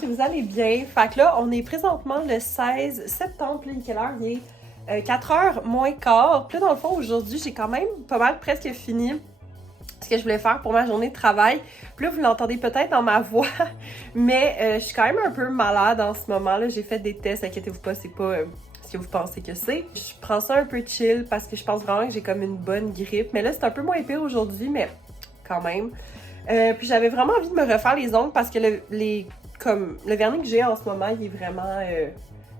que vous allez bien. Fait que là, on est présentement le 16 septembre. Puis, quelle heure il est? 4h moins quart. Puis là, dans le fond, aujourd'hui, j'ai quand même pas mal presque fini ce que je voulais faire pour ma journée de travail. Puis là, vous l'entendez peut-être dans ma voix, mais je suis quand même un peu malade en ce moment-là. J'ai fait des tests, inquiétez-vous pas, c'est pas ce que vous pensez que c'est. Je prends ça un peu chill parce que je pense vraiment que j'ai comme une bonne grippe. Mais là, c'est un peu moins pire aujourd'hui, mais quand même. Puis j'avais vraiment envie de me refaire les ongles parce que le vernis que j'ai en ce moment, il est vraiment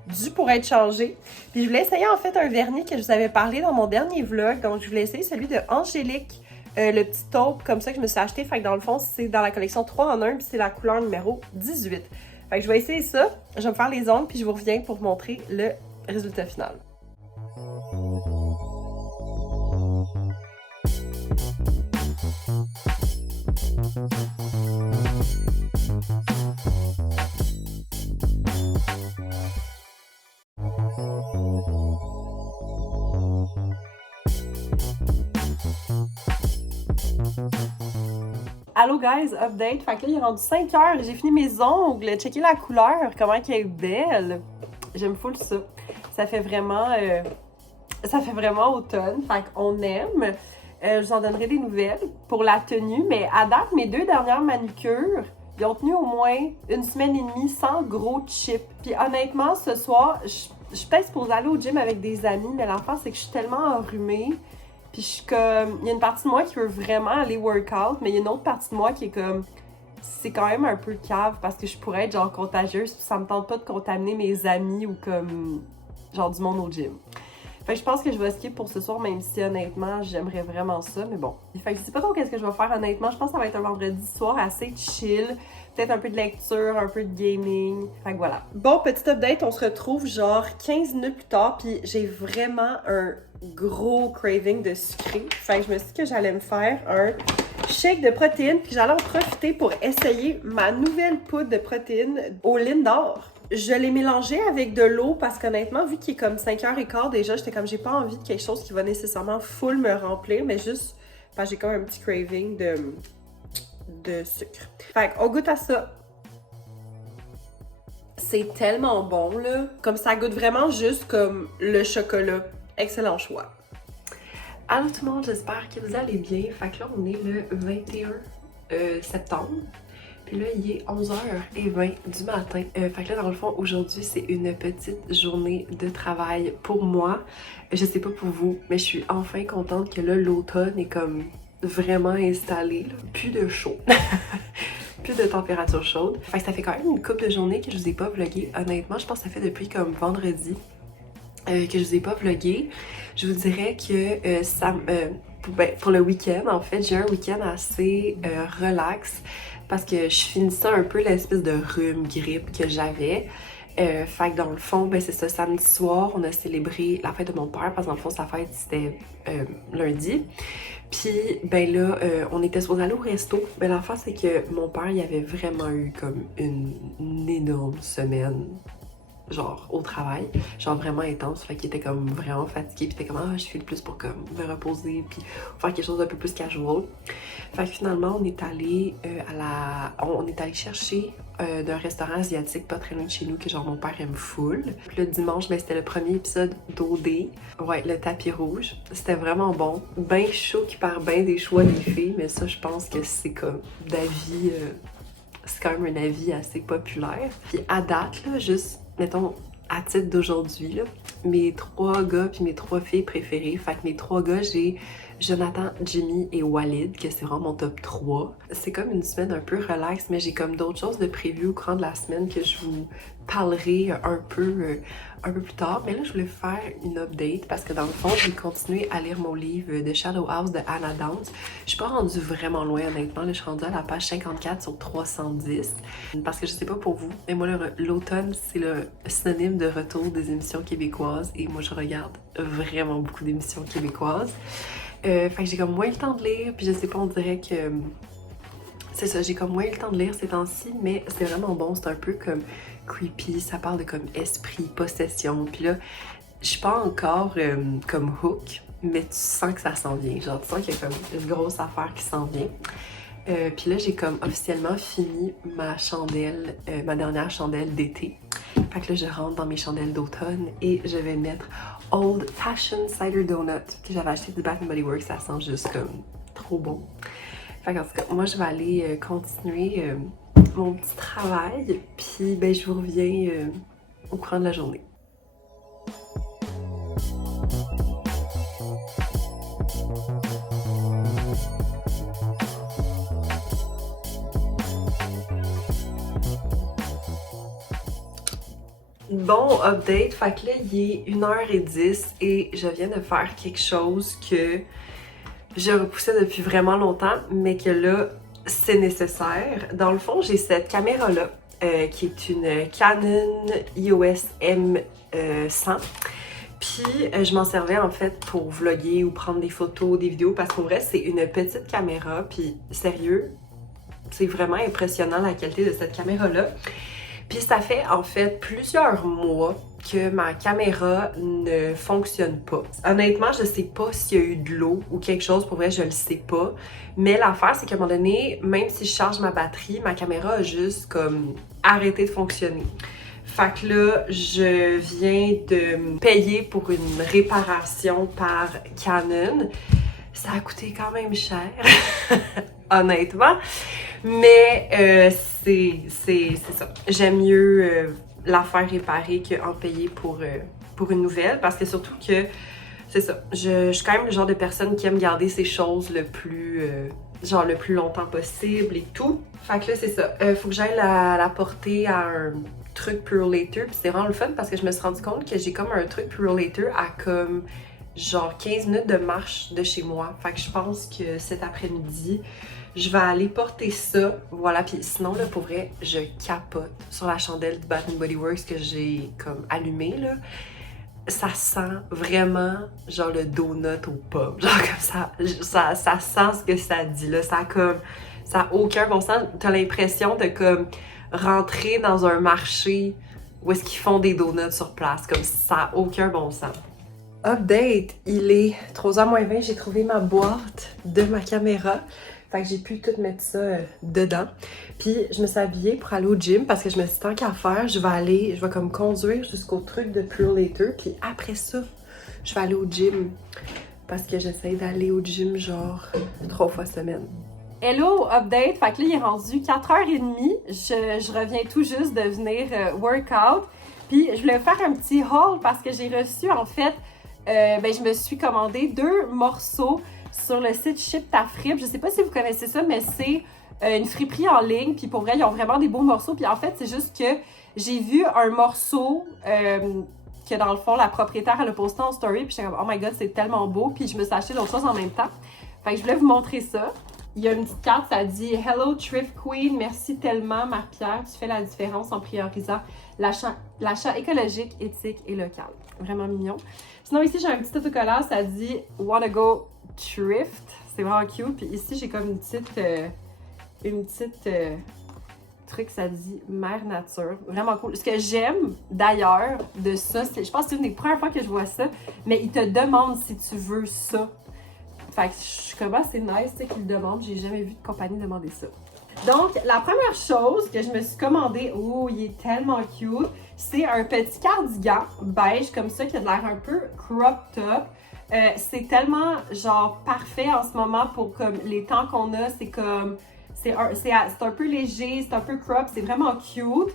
dû pour être changé. Puis je voulais essayer en fait un vernis que je vous avais parlé dans mon dernier vlog. Donc je voulais essayer celui de Angélique, le petit taupe comme ça que je me suis acheté. Fait que dans le fond, c'est dans la collection 3 en 1 puis c'est la couleur numéro 18. Fait que je vais essayer ça. Je vais me faire les ongles puis je vous reviens pour vous montrer le résultat final. Allô guys, update. Fait que là, il est rendu 5h, j'ai fini mes ongles. Checkez la couleur, comment elle est belle. J'aime full ça. Ça fait vraiment automne. Fait qu'on aime. Je vous en donnerai des nouvelles pour la tenue. Mais à date, mes 2 dernières manucures, ils ont tenu au moins 1 semaine et demie sans gros chip. Puis honnêtement, ce soir, je suis peut-être supposée aller au gym avec des amis, mais l'affaire, c'est que je suis tellement enrhumée. Puis je suis comme, il y a une partie de moi qui veut vraiment aller workout, mais il y a une autre partie de moi qui est comme, c'est quand même un peu cave parce que je pourrais être genre contagieuse, puis ça me tente pas de contaminer mes amis ou comme, genre du monde au gym. Fait que je pense que je vais skip pour ce soir, même si honnêtement, j'aimerais vraiment ça, mais bon. Fait que je sais pas trop qu'est-ce que je vais faire honnêtement, je pense que ça va être un vendredi soir assez chill. Peut-être un peu de lecture, un peu de gaming. Fait que voilà. Bon, petit update, on se retrouve genre 15 minutes plus tard, puis j'ai vraiment un gros craving de sucré. Fait que je me suis dit que j'allais me faire un shake de protéines, puis j'allais en profiter pour essayer ma nouvelle poudre de protéines au Lindor. Je l'ai mélangé avec de l'eau parce qu'honnêtement, vu qu'il est comme 5h15 déjà, j'étais comme j'ai pas envie de quelque chose qui va nécessairement full me remplir, mais juste parce que j'ai comme un petit craving de sucre. Fait qu'on goûte à ça. C'est tellement bon, là. Comme ça goûte vraiment juste comme le chocolat. Excellent choix. Allô tout le monde, j'espère que vous allez bien. Fait que là, on est le 21 septembre. Puis là, il est 11h20 du matin. Fait que là, dans le fond, aujourd'hui, c'est une petite journée de travail pour moi. Je sais pas pour vous, mais je suis enfin contente que là, l'automne est comme vraiment installé. Là. Plus de chaud. Plus de température chaude. Fait que ça fait quand même une couple de journées que je vous ai pas vlogué. Honnêtement, je pense que ça fait depuis comme vendredi que je vous ai pas vlogué. Je vous dirais que pour le week-end, en fait, j'ai un week-end assez relax parce que je finissais un peu l'espèce de rhume, grippe que j'avais. Fait que dans le fond, ben c'est ça, samedi soir, on a célébré la fête de mon père parce que dans le fond, sa fête c'était lundi. Puis ben là, on était supposé aller au resto. Mais l'affaire c'est que mon père, il avait vraiment eu comme une énorme semaine. Genre au travail, genre vraiment intense, fait qu'il était comme vraiment fatigué, puis était comme ah je fais le plus pour comme me reposer puis faire quelque chose d'un peu plus casual. Fait que finalement on est allé on est allé chercher d'un restaurant asiatique pas très loin de chez nous que genre mon père aime full. Puis le dimanche ben c'était le premier épisode d'OD, ouais le tapis rouge, c'était vraiment bon, ben chaud qui part bien des choix des filles, mais ça je pense que c'est comme d'avis, c'est quand même un avis assez populaire. Puis à date là juste mettons, à titre d'aujourd'hui, mes 3 gars puis mes 3 filles préférées. Fait que mes 3 gars, j'ai Jonathan, Jimmy et Walid, que c'est vraiment mon top 3. C'est comme une semaine un peu relax, mais j'ai comme d'autres choses de prévues au courant de la semaine que je vous parlerai un peu plus tard. Mais là, je voulais faire une update parce que dans le fond, j'ai continué à lire mon livre The Shadow House de Hannah Downs. Je suis pas rendue vraiment loin, honnêtement. Là, je suis rendue à la page 54 sur 310. Parce que je sais pas pour vous, mais moi, l'automne, c'est le synonyme de retour des émissions québécoises. Et moi, je regarde vraiment beaucoup d'émissions québécoises. Fait que j'ai comme moins le temps de lire, puis je sais pas, on dirait que... C'est ça, j'ai comme moins le temps de lire ces temps-ci, mais c'est vraiment bon, c'est un peu comme creepy, ça parle de comme esprit, possession, puis là, je suis pas encore comme hook, mais tu sens que ça s'en vient, genre tu sens qu'il y a comme une grosse affaire qui s'en vient. Puis là, j'ai comme officiellement fini ma chandelle, ma dernière chandelle d'été. Fait que là, je rentre dans mes chandelles d'automne et je vais mettre Old Fashioned Cider Donut que j'avais acheté du Bath Body Works. Ça sent juste comme trop bon. Fait qu'en tout cas, moi, je vais aller continuer mon petit travail. Puis, ben, je vous reviens au courant de la journée. Bon, update, fait que là, il est 1h10 et je viens de faire quelque chose que je repoussais depuis vraiment longtemps, mais que là, c'est nécessaire. Dans le fond, j'ai cette caméra-là, qui est une Canon EOS M100. Puis, je m'en servais en fait pour vlogger ou prendre des photos, des vidéos, parce qu'en vrai, c'est une petite caméra, puis sérieux, c'est vraiment impressionnant la qualité de cette caméra-là. Puis ça fait en fait plusieurs mois que ma caméra ne fonctionne pas. Honnêtement, je sais pas s'il y a eu de l'eau ou quelque chose, pour vrai, je le sais pas. Mais l'affaire, c'est qu'à un moment donné, même si je charge ma batterie, ma caméra a juste comme arrêté de fonctionner. Fait que là, je viens de me payer pour une réparation par Canon. Ça a coûté quand même cher, honnêtement. Mais c'est ça. J'aime mieux la faire réparer qu'en payer pour une nouvelle. Parce que surtout que, c'est ça, je suis quand même le genre de personne qui aime garder ses choses le plus longtemps possible et tout. Fait que là, c'est ça. Faut que j'aille la porter à un truc Purolator. Puis c'est vraiment le fun parce que je me suis rendu compte que j'ai comme un truc Purolator à comme genre 15 minutes de marche de chez moi. Fait que je pense que cet après-midi, je vais aller porter ça. Voilà, puis sinon, là, pour vrai, je capote sur la chandelle du Bath Body Works que j'ai comme allumée, là. Ça sent vraiment genre le donut aux pommes. Genre comme ça sent ce que ça dit, là. Ça a aucun bon sens. T'as l'impression de comme rentrer dans un marché où est-ce qu'ils font des donuts sur place. Comme ça a aucun bon sens. Update, il est 3h moins 20, j'ai trouvé ma boîte de ma caméra. Fait que j'ai pu tout mettre ça dedans. Puis je me suis habillée pour aller au gym parce que je me suis dit tant qu'à faire, je vais comme conduire jusqu'au truc de Purolator. Puis après ça, je vais aller au gym parce que j'essaie d'aller au gym genre 3 fois semaine. Hello, update! Fait que là, il est rendu 4h30. Je reviens tout juste de venir workout. Puis je voulais faire un petit haul parce que j'ai reçu en fait, je me suis commandé 2 morceaux sur le site Ship Ta Fripe. Je sais pas si vous connaissez ça, mais c'est une friperie en ligne. Puis pour vrai, ils ont vraiment des beaux morceaux. Puis en fait, c'est juste que j'ai vu un morceau que dans le fond, la propriétaire, elle a posté en story. Puis j'étais comme, oh my god, c'est tellement beau. Puis je me suis acheté l'autre chose en même temps. Fait que je voulais vous montrer ça. Il y a une petite carte, ça dit « Hello Thrift Queen, merci tellement Marie-Pierre, tu fais la différence en priorisant l'achat écologique, éthique et local. » Vraiment mignon. Sinon ici, j'ai un petit autocollant, ça dit « Wanna go thrift ». C'est vraiment cute. Puis ici, j'ai comme une petite truc, ça dit « Mère Nature ». Vraiment cool. Ce que j'aime d'ailleurs de ça, c'est, je pense que c'est une des premières fois que je vois ça, mais il te demande si tu veux ça. Fait que je suis comme c'est nice, tu sais, qu'ils le demandent. J'ai jamais vu de compagnie demander ça. Donc, la première chose que je me suis commandée, oh, il est tellement cute, c'est un petit cardigan beige comme ça qui a l'air un peu crop top. C'est tellement, genre, parfait en ce moment pour comme les temps qu'on a. C'est comme, c'est un peu léger, c'est un peu crop, c'est vraiment cute.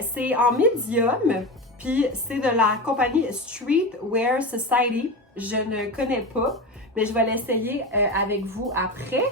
C'est en medium, puis c'est de la compagnie Streetwear Society. Je ne connais pas. Mais je vais l'essayer avec vous après.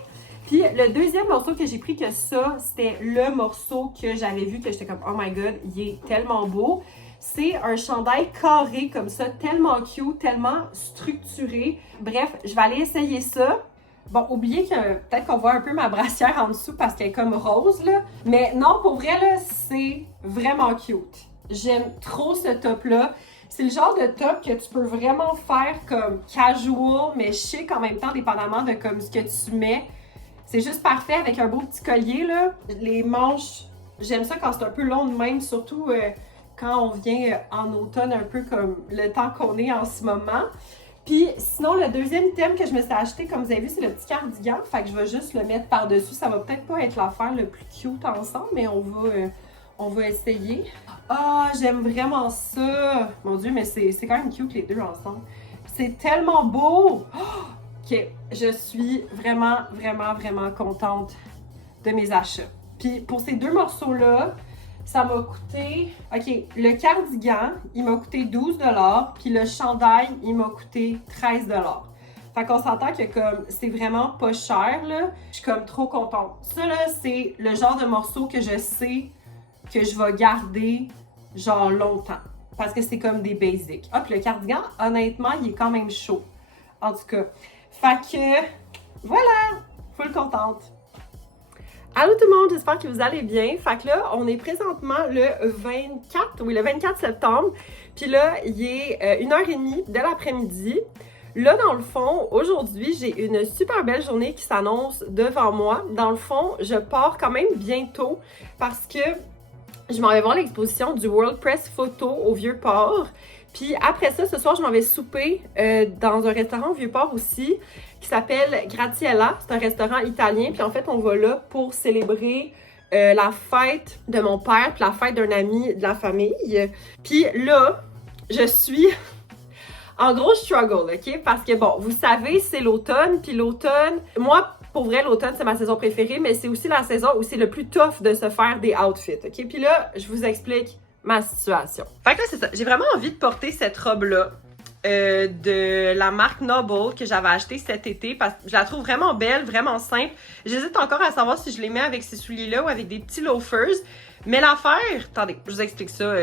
Puis le deuxième morceau que j'ai pris que ça, c'était le morceau que j'avais vu que j'étais comme oh my god, il est tellement beau. C'est un chandail carré comme ça, tellement cute, tellement structuré. Bref, je vais aller essayer ça. Bon, oubliez que peut-être qu'on voit un peu ma brassière en dessous parce qu'elle est comme rose là. Mais non, pour vrai là, c'est vraiment cute. J'aime trop ce top-là. C'est le genre de top que tu peux vraiment faire comme casual, mais chic en même temps, dépendamment de comme ce que tu mets. C'est juste parfait avec un beau petit collier, là. Les manches, j'aime ça quand c'est un peu long de même, surtout quand on vient en automne, un peu comme le temps qu'on est en ce moment. Puis sinon, le deuxième item que je me suis acheté, comme vous avez vu, c'est le petit cardigan. Fait que je vais juste le mettre par-dessus. Ça va peut-être pas être l'affaire le plus cute ensemble, mais on va essayer. Ah, j'aime vraiment ça! Mon Dieu, mais c'est quand même cute les deux ensemble. C'est tellement beau! Oh! Ok, je suis vraiment, vraiment, vraiment contente de mes achats. Puis pour ces deux morceaux-là, ça m'a coûté... Ok, le cardigan, il m'a coûté 12 $, puis le chandail, il m'a coûté 13 $. Fait qu'on s'entend que comme c'est vraiment pas cher, là, je suis comme trop contente. Ça, là, c'est le genre de morceau que je sais que je vais garder genre longtemps. Parce que c'est comme des basics. Ah, puis le cardigan, honnêtement, il est quand même chaud. En tout cas. Fait que, voilà! Full contente. Allô tout le monde, j'espère que vous allez bien. Fait que là, on est présentement le 24 septembre. Puis là, il est 1h30 de l'après-midi. Là, dans le fond, aujourd'hui, j'ai une super belle journée qui s'annonce devant moi. Dans le fond, je pars quand même bientôt parce que je m'en vais voir l'exposition du World Press Photo au Vieux-Port. Puis après ça, ce soir, je m'en vais souper dans un restaurant au Vieux-Port aussi qui s'appelle Graziella. C'est un restaurant italien. Puis en fait, on va là pour célébrer la fête de mon père puis la fête d'un ami de la famille. Puis là, je suis en gros struggle, OK? Parce que bon, vous savez, c'est l'automne. Puis l'automne, moi, pour vrai, l'automne, c'est ma saison préférée, mais c'est aussi la saison où c'est le plus tough de se faire des outfits, OK? Puis là, je vous explique ma situation. Fait que là, c'est ça. J'ai vraiment envie de porter cette robe-là de la marque Noble que j'avais achetée cet été parce que je la trouve vraiment belle, vraiment simple. J'hésite encore à savoir si je les mets avec ces souliers-là ou avec des petits loafers. Mais l'affaire... Attendez, je vous explique ça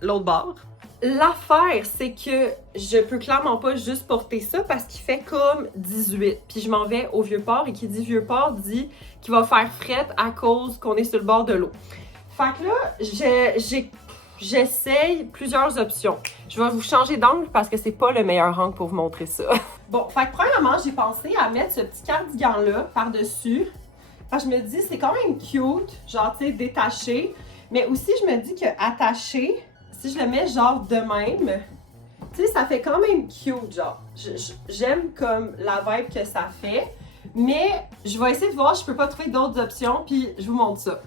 l'autre bord. L'affaire, c'est que je peux clairement pas juste porter ça parce qu'il fait comme 18. Puis je m'en vais au Vieux-Port et qui dit Vieux-Port dit qu'il va faire fret à cause qu'on est sur le bord de l'eau. Fait que là, j'essaye plusieurs options. Je vais vous changer d'angle parce que c'est pas le meilleur angle pour vous montrer ça. Bon, fait que premièrement, j'ai pensé à mettre ce petit cardigan-là par-dessus. Parce que je me dis, c'est quand même cute, genre, tu sais, détaché. Mais aussi, je me dis que attaché, si je le mets genre de même, tu sais, ça fait quand même cute, genre. J'aime comme la vibe que ça fait. Mais je vais essayer de voir, je peux pas trouver d'autres options, puis je vous montre ça.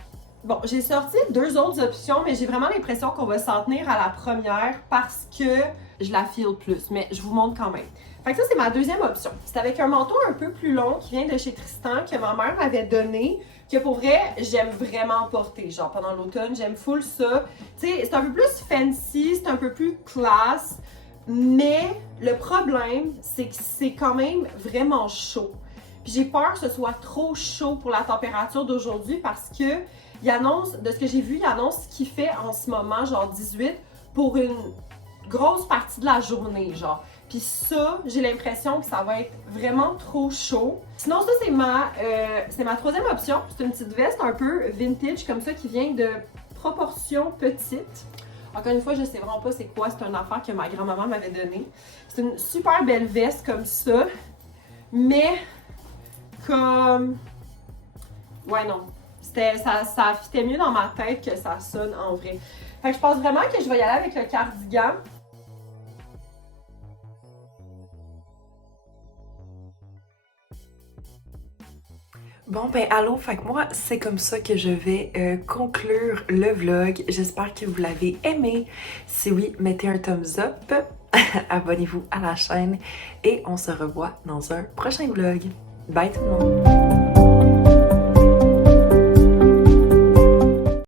Bon, j'ai sorti deux autres options, mais j'ai vraiment l'impression qu'on va s'en tenir à la première parce que je la feel plus, mais je vous montre quand même. Fait que ça, c'est ma deuxième option. C'est avec un manteau un peu plus long qui vient de chez Tristan, que ma mère m'avait donné, que pour vrai, j'aime vraiment porter. Genre, pendant l'automne, j'aime full ça. Tu sais, c'est un peu plus fancy, c'est un peu plus classe, mais le problème, c'est que c'est quand même vraiment chaud. Puis j'ai peur que ce soit trop chaud pour la température d'aujourd'hui parce que il annonce, de ce que j'ai vu, il annonce ce qu'il fait en ce moment, genre 18, pour une grosse partie de la journée, genre. Puis ça, j'ai l'impression que ça va être vraiment trop chaud. Sinon, ça, c'est ma troisième option. C'est une petite veste un peu vintage, comme ça, qui vient de proportions petites. Encore une fois, je sais vraiment pas c'est quoi. C'est une affaire que ma grand-maman m'avait donnée. C'est une super belle veste comme ça. Mais, comme... Ouais, non. Ça fitait mieux dans ma tête que ça sonne en vrai. Fait que je pense vraiment que je vais y aller avec le cardigan. Bon ben allô, fait que moi c'est comme ça que je vais conclure le vlog. J'espère que vous l'avez aimé. Si oui, mettez un thumbs up, abonnez-vous à la chaîne et on se revoit dans un prochain vlog. Bye tout le monde!